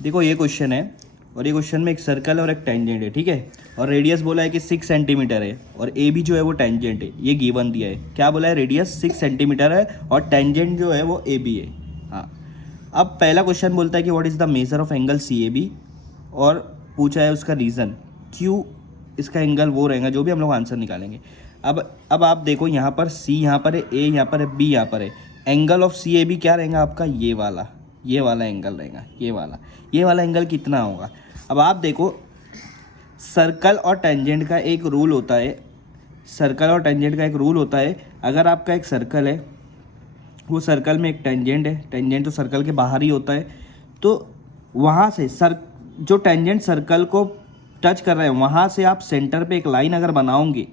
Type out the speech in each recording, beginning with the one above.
देखो ये क्वेश्चन है और ये क्वेश्चन में एक सर्कल और एक टेंजेंट है, ठीक है। और रेडियस बोला है कि 6 सेंटीमीटर है और ए बी जो है वो टेंजेंट है, ये गिवन दिया है। क्या बोला है? रेडियस 6 सेंटीमीटर है और टेंजेंट जो है वो ए बी है। हाँ, अब पहला क्वेश्चन बोलता है कि what is the measure of angle C A B, और पूछा है उसका रीज़न क्यों इसका एंगल वो रहेगा, जो भी हम लोग आंसर निकालेंगे। अब आप देखो, यहाँ पर सी यहाँ पर है, ए यहाँ पर है, बी यहाँ पर है। Angle of C A B क्या रहेगा आपका? ये वाला एंगल रहेगा, ये वाला एंगल कितना होगा? अब आप देखो, सर्कल और टेंजेंट का एक रूल होता है। अगर आपका एक सर्कल है, वो सर्कल में एक टेंजेंट है, टेंजेंट तो सर्कल के बाहर ही होता है, तो वहाँ से जो टेंजेंट सर्कल को टच कर रहे हैं, वहाँ से आप सेंटर पे एक लाइन अगर बनाओगे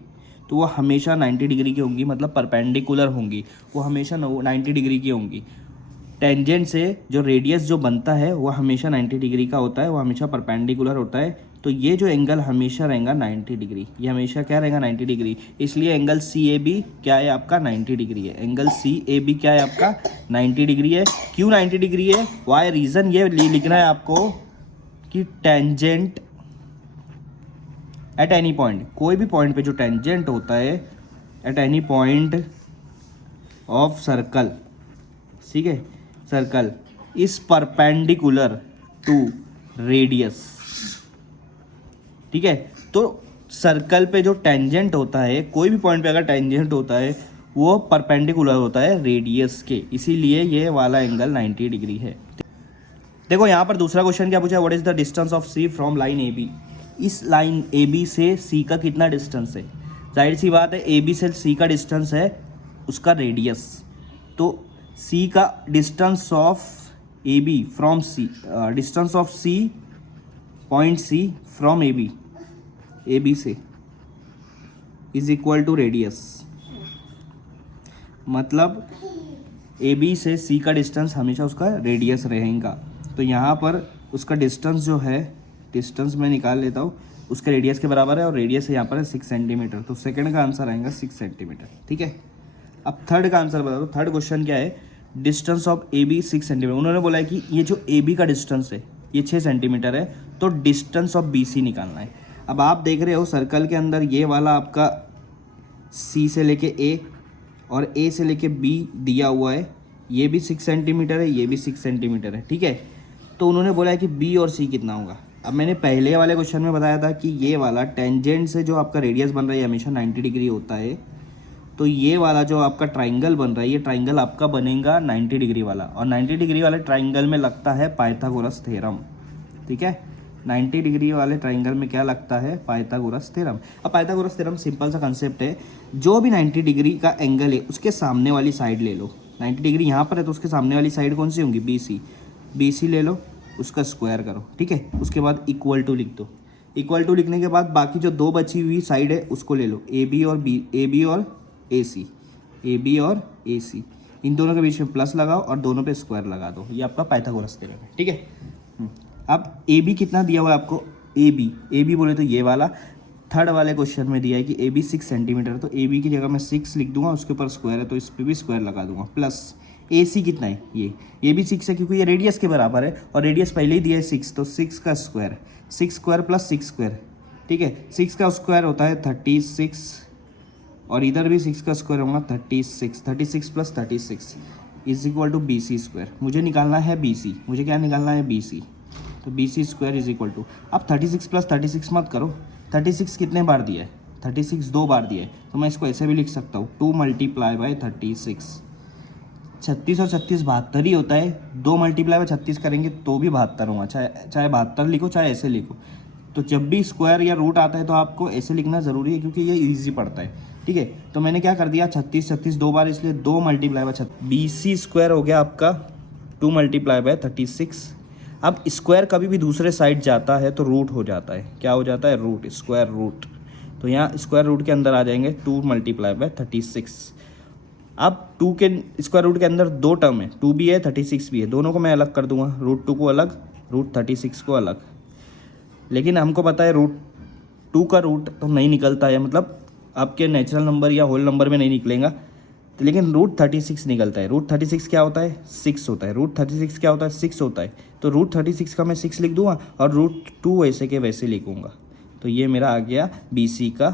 तो वो हमेशा 90 डिग्री की होंगी, मतलब परपेंडिकुलर होंगी, वो हमेशा 90 डिग्री की होंगी। टेंजेंट से जो रेडियस जो बनता है वो हमेशा 90 डिग्री का होता है, वो हमेशा परपेंडिकुलर होता है। तो ये जो एंगल हमेशा रहेगा 90 डिग्री, ये हमेशा क्या रहेगा? 90 डिग्री। इसलिए एंगल सी ए बी क्या है आपका? 90 डिग्री है। एंगल सी ए बी क्या है आपका? 90 डिग्री है। क्यों 90 डिग्री है? वाई रीज़न ये लिखना है आपको कि टेंजेंट एट एनी पॉइंट, कोई भी पॉइंट पे जो टेंजेंट होता है at any point of circle, ठीक है, circle is perpendicular to radius, ठीक है। तो सर्कल पे जो टेंजेंट होता है, कोई भी पॉइंट पे अगर टेंजेंट होता है वो परपेंडिकुलर होता है रेडियस के, इसीलिए ये वाला एंगल 90 डिग्री है। देखो यहाँ पर दूसरा क्वेश्चन क्या पूछा है? What is the distance of C from line A B. इस लाइन ए बी से सी का कितना डिस्टेंस है? जाहिर सी बात है, ए बी से सी का डिस्टेंस है उसका रेडियस। तो सी का distance of A B from C, distance of C, point C from A B से इज इक्वल टू रेडियस। मतलब ए बी से सी का डिस्टेंस हमेशा उसका रेडियस रहेगा। तो यहाँ पर उसका डिस्टेंस जो है, डिस्टेंस मैं निकाल लेता हूँ, उसके रेडियस के बराबर है और रेडियस यहाँ पर है 6 सेंटीमीटर। तो सेकंड का आंसर आएगा 6 सेंटीमीटर, ठीक है। अब थर्ड का आंसर बता दो। थर्ड क्वेश्चन क्या है? Distance of A B 6 centimetre. उन्होंने बोला है कि ये जो ए बी का डिस्टेंस है ये 6 सेंटीमीटर है, तो डिस्टेंस ऑफ बी सी निकालना है। अब आप देख रहे हो सर्कल के अंदर ये वाला आपका सी से लेके ए और ए से लेके बी दिया हुआ है, ये भी 6 सेंटीमीटर है, ये भी 6 सेंटीमीटर है, ठीक है। तो उन्होंने बोला है कि बी और सी कितना होगा। अब मैंने पहले वाले क्वेश्चन में बताया था कि ये वाला टेंजेंट से जो आपका रेडियस बन रहा है हमेशा 90 डिग्री होता है, तो ये वाला जो आपका ट्राइंगल बन रहा है, ये ट्राइंगल आपका बनेगा 90 डिग्री वाला, और 90 डिग्री वाले ट्राइंगल में लगता है पाइथागोरस थ्योरम, ठीक है। 90 डिग्री वाले ट्राइंगल में क्या लगता है? Pythagoras theorem. अब पाइथागोरस थ्योरम सिंपल सा कंसेप्ट है, जो भी 90 डिग्री का एंगल है उसके सामने वाली साइड ले लो। 90 डिग्री यहाँ पर है तो उसके सामने वाली साइड कौन सी होंगी? बी सी ले लो, उसका स्क्वायर करो, ठीक है। उसके बाद इक्वल टू लिख दो। इक्वल टू लिखने के बाद बाकी जो दो बची हुई साइड है उसको ले लो, ए बी और ए सी, इन दोनों के बीच में प्लस लगाओ और दोनों पे स्क्वायर लगा दो। ये आपका पाइथागोरस थ्योरम है, ठीक है। अब ए बी कितना दिया हुआ है आपको? ए बी बोले तो ये वाला थर्ड वाले क्वेश्चन में दिया है कि ए बी 6 सेंटीमीटर, तो ए बी की जगह मैं 6 लिख दूंगा, उसके ऊपर स्क्वायर है तो इस पर भी स्क्वायर लगा दूंगा, प्लस ए सी कितना है? ये भी 6 है क्योंकि ये रेडियस के बराबर है और रेडियस पहले ही दिया है 6, तो 6 का स्क्वायर, 6 स्क्वायर प्लस 6 स्क्वायर, ठीक है। 6 का स्क्वायर होता है 36 और इधर भी 6 का स्क्वायर होगा 36 plus 36 is equal to B C square. मुझे निकालना है बी सी, मुझे क्या निकालना है? B C. तो B C square is equal to, अब 36 प्लस 36 मत करो, 36 कितने बार दिया है? 36 2 बार दिया है, तो मैं इसको ऐसे भी लिख सकता हूँ 2 मल्टीप्लाई बाई 36। 36 और 36 72 ही होता है, 2 मल्टीप्लाई बाई 36 करेंगे तो भी 72 होगा, चाहे 72 लिखो चाहे ऐसे लिखो। तो जब भी स्क्वायर या रूट आता है तो आपको ऐसे लिखना ज़रूरी है क्योंकि ये इजी पड़ता है, ठीक है। तो मैंने क्या कर दिया, 36 2 बार, इसलिए 2 multiply by 36, B C square हो गया आपका 2 मल्टीप्लाई बाई 36। अब स्क्वायर कभी भी दूसरे साइड जाता है तो रूट हो जाता है, क्या हो जाता है? Root, square root. तो यहाँ स्क्वायर रूट के अंदर आ जाएंगे 2 मल्टीप्लाई बाई 36। अब 2 के स्क्वायर रूट के अंदर 2 टर्म है, 2 भी है 36 भी है, दोनों को मैं अलग कर दूंगा, √2 को अलग, √36 को अलग। लेकिन हमको पता है √2 का रूट तो नहीं निकलता है, मतलब आपके नेचुरल नंबर या होल नंबर में नहीं निकलेगा, तो लेकिन √36 निकलता है। √36 क्या होता है? 6 होता है। √36 क्या होता है? 6 होता है। तो √36 का मैं 6 लिख दूंगा और √2 वैसे के वैसे लिखूंगा। तो ये मेरा आ गया BC का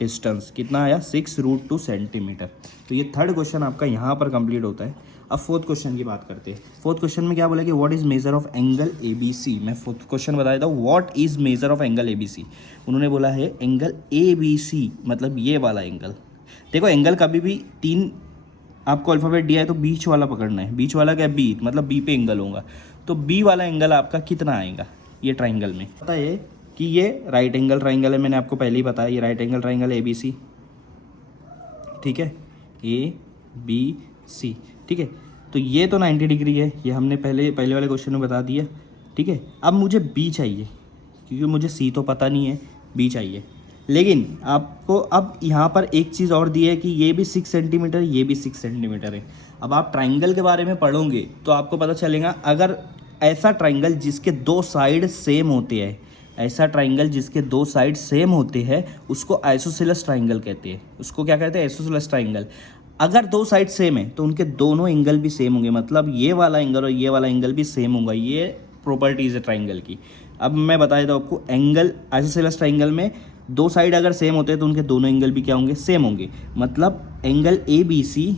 डिस्टेंस। कितना आया? 6√2 सेंटीमीटर। तो ये थर्ड क्वेश्चन आपका यहाँ पर कंप्लीट होता है। अब फोर्थ क्वेश्चन की बात करते हैं। फोर्थ क्वेश्चन में क्या बोला कि what is major of angle ABC। मैं फोर्थ क्वेश्चन बता देता हूँ, what is major of angle ABC। उन्होंने बोला है एंगल ABC मतलब ये वाला एंगल। देखो एंगल कभी भी 3 आपको अल्फ़ाबेट दिया है तो बीच वाला पकड़ना है। बीच वाला क्या? B, मतलब B पे एंगल होगा। तो B वाला एंगल आपका कितना आएगा ये ट्राइंगल में? पता है कि ये राइट एंगल ट्राइंगल है, मैंने आपको पहले ही बताया ये राइट एंगल ट्राइंगल है ABC, ठीक है, ABC, ठीक है। तो ये तो 90 डिग्री है, ये हमने पहले वाले क्वेश्चन में बता दिया, ठीक है। अब मुझे B चाहिए क्योंकि मुझे C तो पता नहीं है, B चाहिए। लेकिन आपको अब यहाँ पर एक चीज़ और दी है कि ये भी 6 सेंटीमीटर, ये भी 6 सेंटीमीटर है। अब आप ट्राइंगल के बारे में पढ़ोगे तो आपको पता चलेगा, अगर ऐसा ट्राइंगल जिसके 2 साइड सेम होते हैं, ऐसा ट्राइंगल जिसके 2 साइड सेम होते हैं उसको आइसोसेलेस ट्राइंगल कहते हैं। उसको क्या कहते हैं? Isosceles triangle. अगर 2 साइड सेम है तो उनके दोनों एंगल भी सेम होंगे, मतलब ये वाला एंगल और ये वाला एंगल भी सेम होगा। ये प्रॉपर्टीज़ है ट्राइंगल की। अब मैं बता देता हूँ आपको, एंगल आइसोसेलेस ट्राइंगल में 2 साइड अगर सेम होते हैं तो उनके दोनों एंगल भी क्या होंगे? सेम होंगे। मतलब एंगल ABC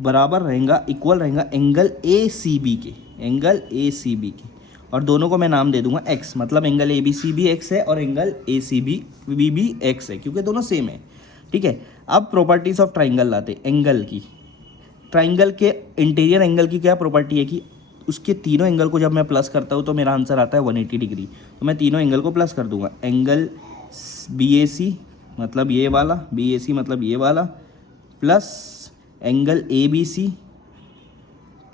बराबर रहेगा, इक्वल रहेगा एंगल ACB के, एंगल ACB के। और दोनों को मैं नाम दे दूंगा x, मतलब एंगल ABC भी x है और एंगल ACB भी x है क्योंकि दोनों सेम है, ठीक है। अब properties of triangle latte angle की। ट्राइंगल के इंटीरियर एंगल की क्या प्रॉपर्टी है कि उसके तीनों एंगल को जब मैं प्लस करता हूँ तो मेरा आंसर आता है 180 डिग्री। तो मैं तीनों एंगल को प्लस कर दूंगा। एंगल BAC मतलब ये वाला, BAC मतलब ये वाला, plus angle ABC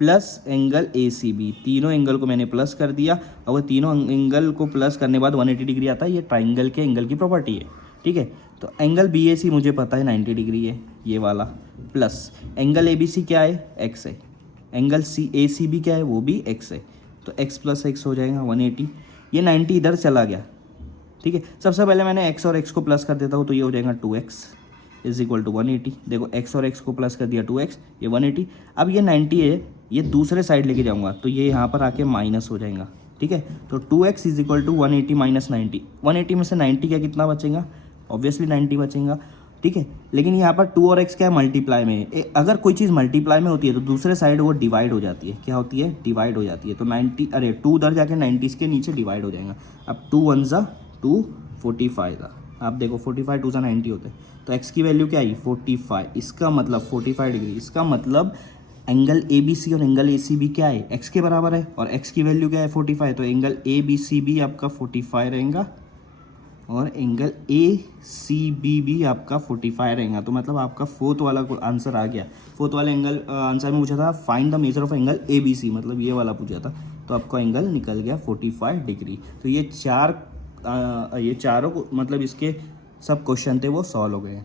plus angle ACB। तीनों एंगल को मैंने प्लस कर दिया और वो तीनों एंगल को प्लस करने के बाद 180 डिग्री आता है। ये ट्राइंगल के एंगल की प्रॉपर्टी है, ठीक है। तो एंगल BAC मुझे पता है 90 डिग्री है, ये वाला, प्लस एंगल ABC क्या है? x है। एंगल ACB क्या है? वो भी x है। तो x प्लस x हो जाएगा 180। ये 90 इधर चला गया, ठीक है। सबसे पहले मैंने x और x को प्लस कर देता हूँ तो ये हो जाएगा 2x इज इक्वल टू 180। देखो x और x को प्लस कर दिया 2x, ये 180। अब ये 90 है, ये दूसरे साइड लेके जाऊंगा तो ये यहाँ पर आके माइनस हो जाएगा, ठीक है। तो 2x is equal to 180 minus 90। 180 में से 90 क्या कितना बचेगा? ऑब्वियसली 90 बचेगा, ठीक है। लेकिन यहाँ पर 2 और x क्या है? मल्टीप्लाई में है। अगर कोई चीज़ मल्टीप्लाई में होती है तो दूसरे साइड वो डिवाइड हो जाती है। क्या होती है? डिवाइड हो जाती है। तो 90, अरे 2 उधर जाके 90 के नीचे डिवाइड हो जाएगा। अब 2 1 ज़ा 2, 45 था। आप देखो 45 2 ज़ा 90 होते हैं। तो x की वैल्यू क्या आई? 45। इसका मतलब 45 डिग्री। इसका मतलब एंगल ABC और एंगल ACB क्या है? x के बराबर है और x की वैल्यू क्या है? 45। तो एंगल ABC भी आपका 45 रहेगा और एंगल ACB भी आपका 45 रहेगा। तो मतलब आपका फोर्थ वाला आंसर आ गया। फोर्थ वाला एंगल आंसर में पूछा था find the measure of angle ABC, मतलब ये वाला पूछा था। तो आपका एंगल निकल गया 45 डिग्री। तो ये चारों को मतलब इसके सब क्वेश्चन थे वो सॉल्व हो गए।